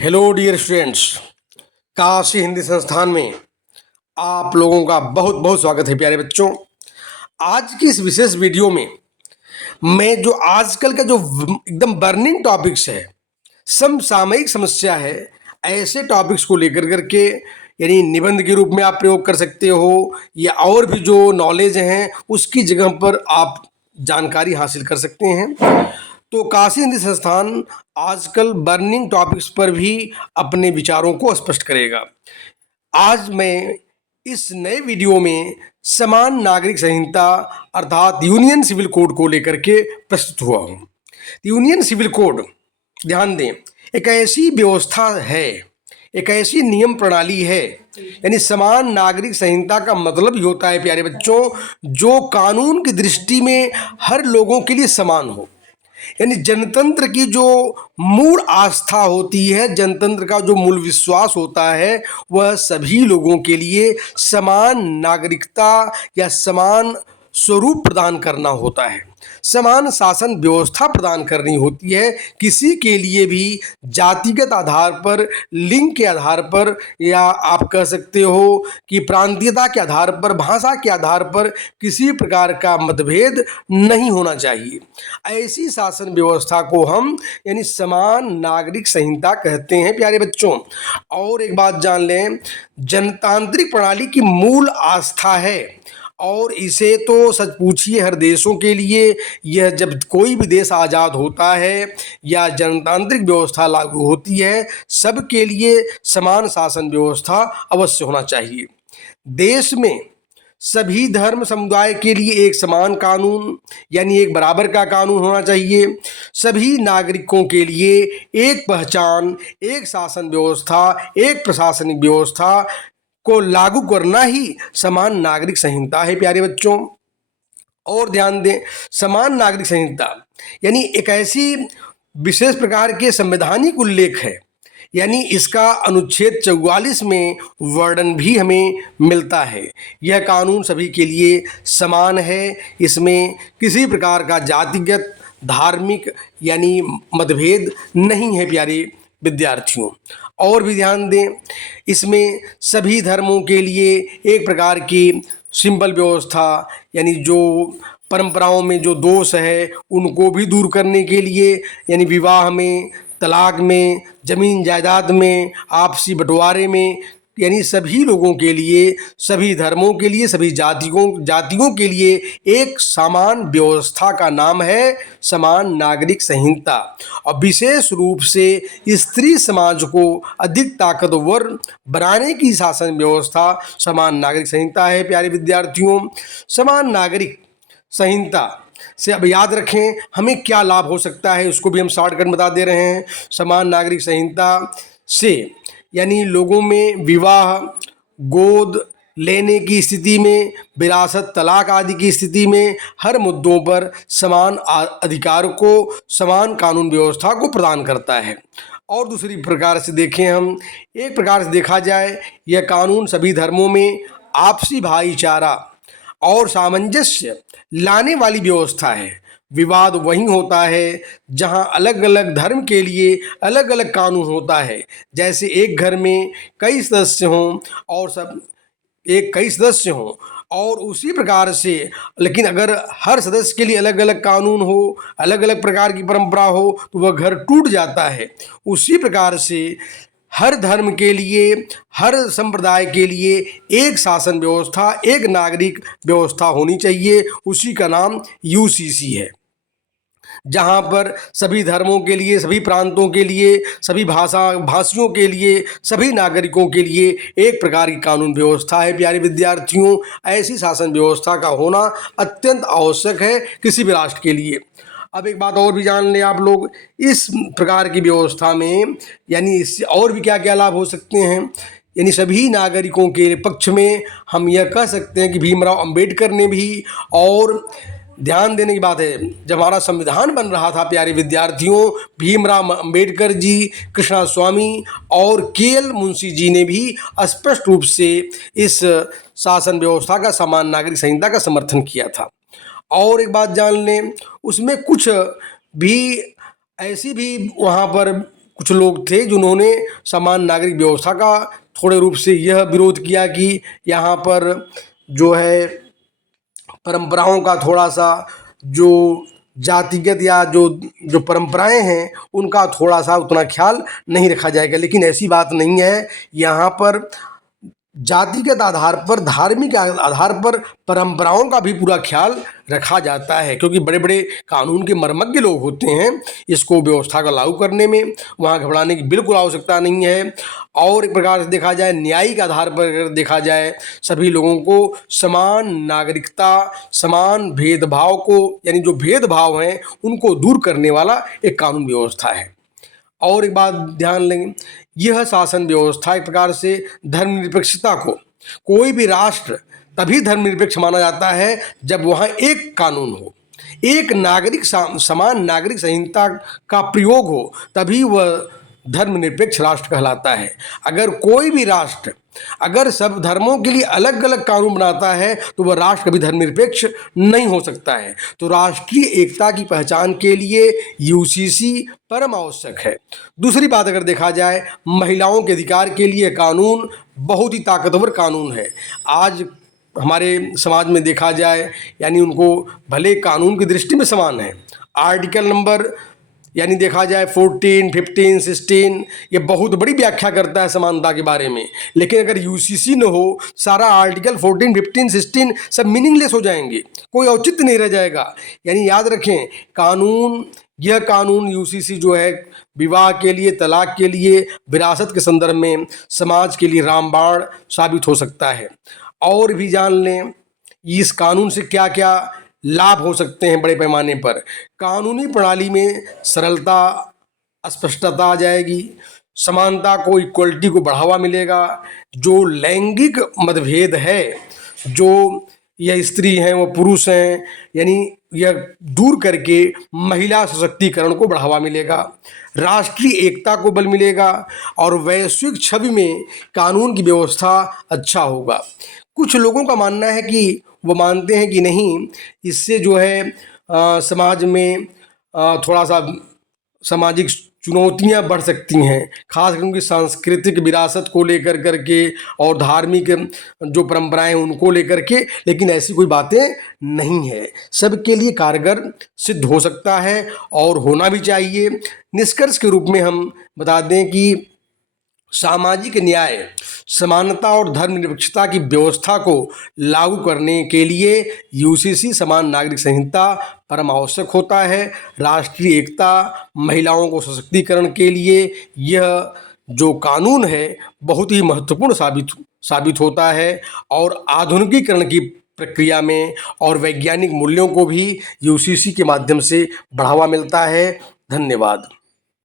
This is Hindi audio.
Hello dear students, Kashi Hindi Sansthan में आप लोगों का बहुत बहुत स्वागत है। प्यारे बच्चों, आज की इस विशेष वीडियो में मैं जो आजकल का जो एकदम बर्निंग टॉपिक्स है, समसामयिक समस्या है, ऐसे टॉपिक्स को लेकर करके यानी निबंध के रूप में आप प्रयोग कर सकते हो या और भी जो नॉलेज हैं उसकी जगह पर आप जानकारी हासिल कर सकते हैं। तो काशी हिंदी संस्थान आजकल बर्निंग टॉपिक्स पर भी अपने विचारों को स्पष्ट करेगा। आज मैं इस नए वीडियो में समान नागरिक संहिता अर्थात यूनियन सिविल कोड को लेकर के प्रस्तुत हुआ हूँ। यूनियन सिविल कोड, ध्यान दें, एक ऐसी व्यवस्था है, एक ऐसी नियम प्रणाली है, यानी समान नागरिक संहिता का मतलब ही होता है प्यारे बच्चों, जो कानून की दृष्टि में हर लोगों के लिए समान हो। यानी जनतंत्र की जो मूल आस्था होती है, जनतंत्र का जो मूल विश्वास होता है, वह सभी लोगों के लिए समान नागरिकता या समान स्वरूप प्रदान करना होता है, समान शासन व्यवस्था प्रदान करनी होती है। किसी के लिए भी जातिगत आधार पर, लिंग के आधार पर, या आप कह सकते हो कि प्रांतीयता के आधार पर, भाषा के आधार पर किसी प्रकार का मतभेद नहीं होना चाहिए। ऐसी शासन व्यवस्था को हम यानी समान नागरिक संहिता कहते हैं प्यारे बच्चों। और एक बात जान लें, जनतांत्रिक प्रणाली की मूल आस्था है, और इसे तो सच पूछिए हर देशों के लिए, यह जब कोई भी देश आज़ाद होता है या जनतांत्रिक व्यवस्था लागू होती है, सबके लिए समान शासन व्यवस्था अवश्य होना चाहिए। देश में सभी धर्म समुदाय के लिए एक समान कानून यानी एक बराबर का कानून होना चाहिए। सभी नागरिकों के लिए एक पहचान, एक शासन व्यवस्था, एक प्रशासनिक व्यवस्था को लागू करना ही समान नागरिक संहिता है प्यारे बच्चों। और ध्यान दें, समान नागरिक संहिता यानी एक ऐसी विशेष प्रकार के संवैधानिक उल्लेख है, यानी इसका अनुच्छेद 44 में वर्णन भी हमें मिलता है। यह कानून सभी के लिए समान है, इसमें किसी प्रकार का जातिगत, धार्मिक यानी मतभेद नहीं है प्यारे विद्यार्थियों। और भी ध्यान दें, इसमें सभी धर्मों के लिए एक प्रकार की सिंपल व्यवस्था, यानी जो परंपराओं में जो दोष है उनको भी दूर करने के लिए, यानी विवाह में, तलाक में, ज़मीन जायदाद में, आपसी बंटवारे में, यानी सभी लोगों के लिए, सभी धर्मों के लिए, सभी जातियों के लिए एक समान व्यवस्था का नाम है समान नागरिक संहिता। और विशेष रूप से स्त्री समाज को अधिक ताकतवर बनाने की शासन व्यवस्था समान नागरिक संहिता है प्यारे विद्यार्थियों। समान नागरिक संहिता से अब याद रखें हमें क्या लाभ हो सकता है, उसको भी हम शॉर्टकट बता दे रहे हैं। समान नागरिक संहिता से यानी लोगों में विवाह, गोद लेने की स्थिति में, विरासत, तलाक आदि की स्थिति में हर मुद्दों पर समान अधिकार को, समान कानून व्यवस्था को प्रदान करता है। और दूसरी प्रकार से देखें हम, एक प्रकार से देखा जाए, यह कानून सभी धर्मों में आपसी भाईचारा और सामंजस्य लाने वाली व्यवस्था है। विवाद वहीं होता है जहां अलग अलग धर्म के लिए अलग अलग कानून होता है। जैसे एक घर में कई सदस्य हों और कई सदस्य हों और उसी प्रकार से, लेकिन अगर हर सदस्य के लिए अलग अलग कानून हो, अलग अलग प्रकार की परंपरा हो, तो वह घर टूट जाता है। उसी प्रकार से हर धर्म के लिए, हर संप्रदाय के लिए एक शासन व्यवस्था, एक नागरिक व्यवस्था होनी चाहिए। उसी का नाम यूसीसी है, जहाँ पर सभी धर्मों के लिए, सभी प्रांतों के लिए, सभी भाषियों के लिए, सभी नागरिकों के लिए एक प्रकार की कानून व्यवस्था है प्यारे विद्यार्थियों। ऐसी शासन व्यवस्था का होना अत्यंत आवश्यक है किसी भी राष्ट्र के लिए। अब एक बात और भी जान लें आप लोग, इस प्रकार की व्यवस्था में यानी इससे और भी क्या क्या लाभ हो सकते हैं। यानी सभी नागरिकों के पक्ष में हम यह कह सकते हैं कि भीमराव अंबेडकर ने भी, और ध्यान देने की बात है, जब हमारा संविधान बन रहा था प्यारे विद्यार्थियों, भीमराव अंबेडकर जी, कृष्णा स्वामी और केएल मुंशी जी ने भी स्पष्ट रूप से इस शासन व्यवस्था का, समान नागरिक संहिता का समर्थन किया था। और एक बात जान लें, उसमें कुछ भी ऐसी भी वहाँ पर कुछ लोग थे जिन्होंने समान नागरिक व्यवस्था का थोड़े रूप से यह विरोध किया कि यहाँ पर जो है परंपराओं का थोड़ा सा जो जातिगत या जो जो परंपराएं हैं उनका थोड़ा सा उतना ख्याल नहीं रखा जाएगा। लेकिन ऐसी बात नहीं है। यहाँ पर जातिगत आधार पर, धार्मिक आधार पर परंपराओं का भी पूरा ख्याल रखा जाता है, क्योंकि बड़े बड़े कानून के मर्मज्ञ लोग होते हैं इसको व्यवस्था का लागू करने में। वहाँ घबराने की बिल्कुल आवश्यकता नहीं है। और एक प्रकार से देखा जाए, न्यायिक आधार पर अगर देखा जाए, सभी लोगों को समान नागरिकता, समान भेदभाव को, यानी जो भेदभाव हैं उनको दूर करने वाला एक कानून व्यवस्था है। और एक बात ध्यान लेंगे, यह शासन व्यवस्था एक प्रकार से धर्मनिरपेक्षता को, कोई भी राष्ट्र तभी धर्मनिरपेक्ष माना जाता है जब वहाँ एक कानून हो, एक नागरिक समान नागरिक संहिता का प्रयोग हो, तभी वह धर्मनिरपेक्ष राष्ट्र कहलाता है। अगर कोई भी राष्ट्र अगर सब धर्मों के लिए अलग अलग कानून बनाता है तो वह राष्ट्र कभी धर्मनिरपेक्ष नहीं हो सकता है। तो राष्ट्रीय एकता की पहचान के लिए यूसीसी परम आवश्यक है। दूसरी बात अगर देखा जाए, महिलाओं के अधिकार के लिए कानून बहुत ही ताकतवर कानून है। आज हमारे समाज में देखा जाए, यानी उनको भले कानून की दृष्टि में समान है। आर्टिकल नंबर यानी देखा जाए 14, 15, 16 ये बहुत बड़ी व्याख्या करता है समानता के बारे में। लेकिन अगर यूसीसी न हो, सारा आर्टिकल 14, 15, 16 सब मीनिंगलेस हो जाएंगे, कोई औचित्य नहीं रह जाएगा। यानी याद रखें, कानून, यह कानून यूसीसी जो है विवाह के लिए, तलाक के लिए, विरासत के संदर्भ में समाज के लिए रामबाण साबित हो सकता है। और भी जान लें इस कानून से क्या क्या लाभ हो सकते हैं बड़े पैमाने पर। कानूनी प्रणाली में सरलता, स्पष्टता आ जाएगी, समानता को, इक्वलिटी को बढ़ावा मिलेगा। जो लैंगिक मतभेद है, जो यह स्त्री हैं वो पुरुष हैं, यानी यह दूर करके महिला सशक्तिकरण को बढ़ावा मिलेगा, राष्ट्रीय एकता को बल मिलेगा और वैश्विक छवि में कानून की व्यवस्था अच्छा होगा। कुछ लोगों का मानना है कि वो मानते हैं कि नहीं, इससे जो है समाज में थोड़ा सा सामाजिक चुनौतियां बढ़ सकती हैं, खासकर उनकी सांस्कृतिक विरासत को लेकर करके और धार्मिक जो परंपराएं उनको लेकर के। लेकिन ऐसी कोई बातें नहीं है, सबके लिए कारगर सिद्ध हो सकता है और होना भी चाहिए। निष्कर्ष के रूप में हम बता दें कि सामाजिक न्याय, समानता और धर्मनिरपेक्षता की व्यवस्था को लागू करने के लिए यूसीसी समान नागरिक संहिता परम आवश्यक होता है। राष्ट्रीय एकता, महिलाओं को सशक्तिकरण के लिए यह जो कानून है बहुत ही महत्वपूर्ण साबित होता है और आधुनिकीकरण की प्रक्रिया में और वैज्ञानिक मूल्यों को भी यूसीसी के माध्यम से बढ़ावा मिलता है। धन्यवाद।